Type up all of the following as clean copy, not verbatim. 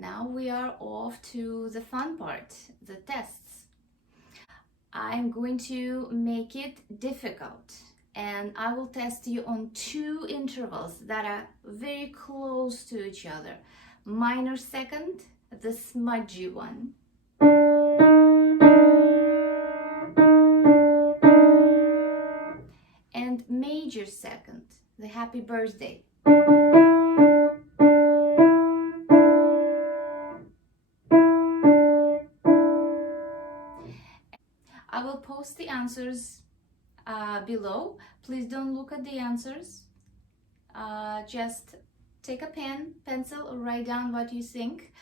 Now we are off to the fun part, the tests. I'm going to make it difficult, and I will test you on two intervals that are very close to each other. Minor second, the smudgy one. And major second, the happy birthday. I will post the answers below. Please don't look at the answers. Just take a pen, pencil, or write down what you think,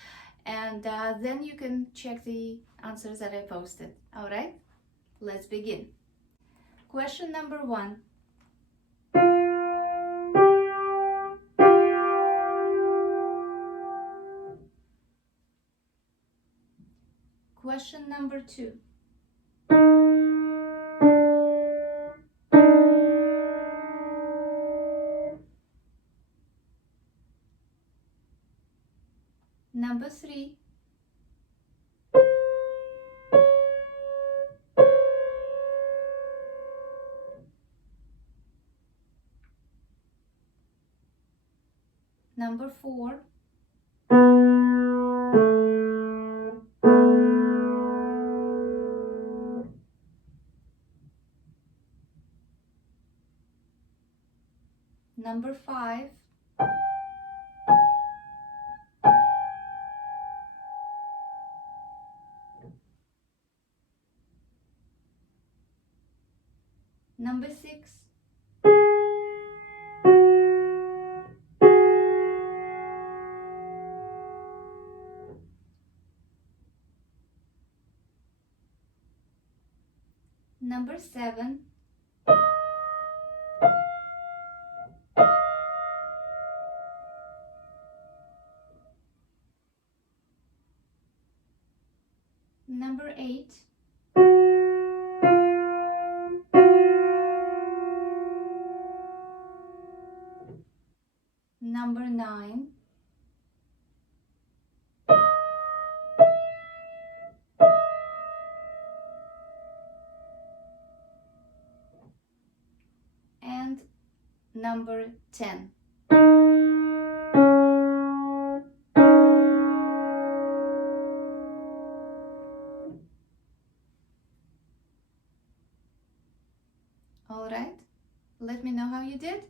and then you can check the answers that I posted. All right, let's begin. Question number 1. Question number 2. Number 3. Number 4. Number 5. Number 6. Number 7. Number 8. Number 9. And number 10. All right, let me know how you did.